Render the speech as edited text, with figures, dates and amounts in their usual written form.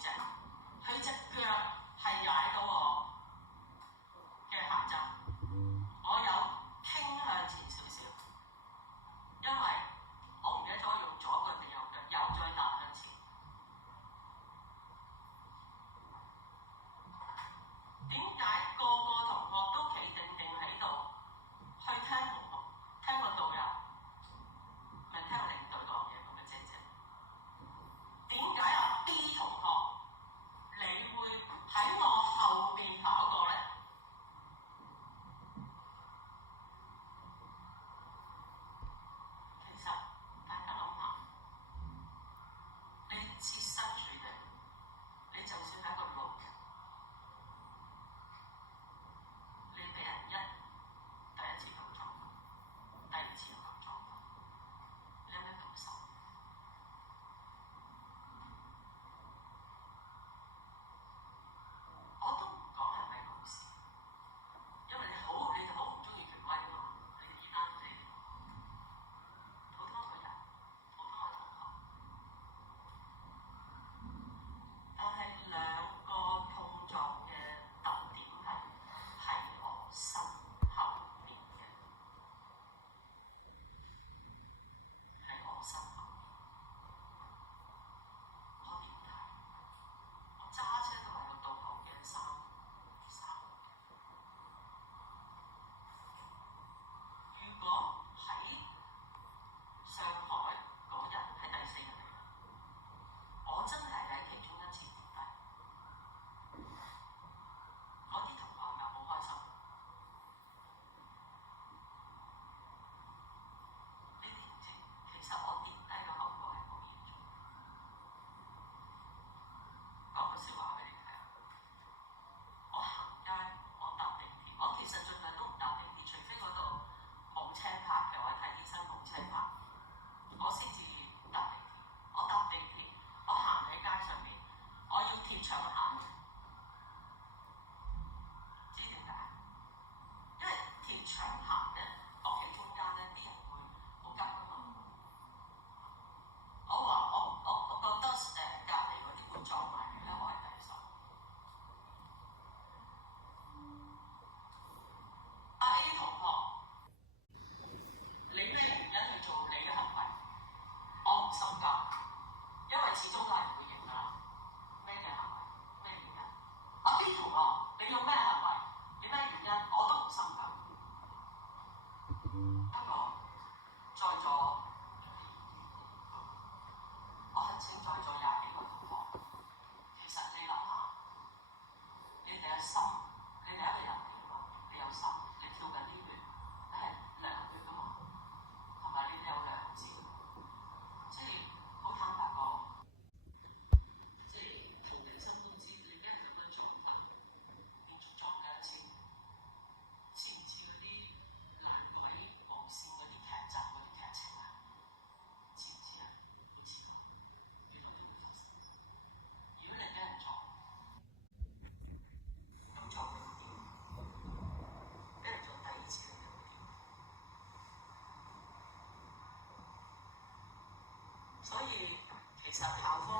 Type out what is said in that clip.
隻，佢隻腳係踩到我嘅下踭，我有傾向前少少，因為我唔記得咗用左腳定右腳，又再踏向前。點解個同學都企定定喺度去聽個導遊，咪聽個領隊講嘢咁嘅姐姐？點解啊 B 同學你會喺我後邊跑過咧？其實大家諗下，你設身處地，你就算係一個路人，你俾人第一次咁撞，第二次又咁撞，你有咩感受？我都唔講係咪公事，因為你就好唔中意權威㗎嘛，你依單你普通嘅人，普通嘅同學，但係兩個碰撞嘅特點係我心後面嘅，喺我心後面。我點解？我揸車都係個導航嘅三。如果喺上海嗰日係第4日嚟嘅，我真係喺其中一次跌低，我啲同學又好開心。你知唔知？其實我跌低嘅後果係好嚴重。講個笑話俾你聽。我行街，我搭地鐵，我其實盡量都唔搭地鐵，除非嗰度冇青牌嘅，我睇醫生冇青牌，我先至搭地鐵。我搭地鐵，我行喺街上面，我要貼牆行，知點解？因為貼牆行咧，我企中間咧，啲人會好急㗎嘛。我覺得隔離嗰啲會撞埋嘅咧，我係第一手。A 同學，你咩原因去做你嘅行為？我唔深究，因為始終都係唔會認㗎啦。咩嘅行為？咩原因？B 同學，你用咩行為？你咩原因？我都唔深究。不過，在座，我懇請在座20幾個同學，其實你諗下，你哋嘅心，你哋一個人嚟㗎嘛，你有心，你跳緊啲血，你係量血㗎嘛，同埋你哋有良知，即係好坦白講，即係同人身公司，你俾人咁樣撞法，連續撞2次，似唔似嗰啲爛鬼無線嗰啲劇集嗰啲劇情啊？似唔似啊？唔似，原來都會發生。如果你俾人撞，咁撞你點？俾人撞第2次你會點？所以其實校方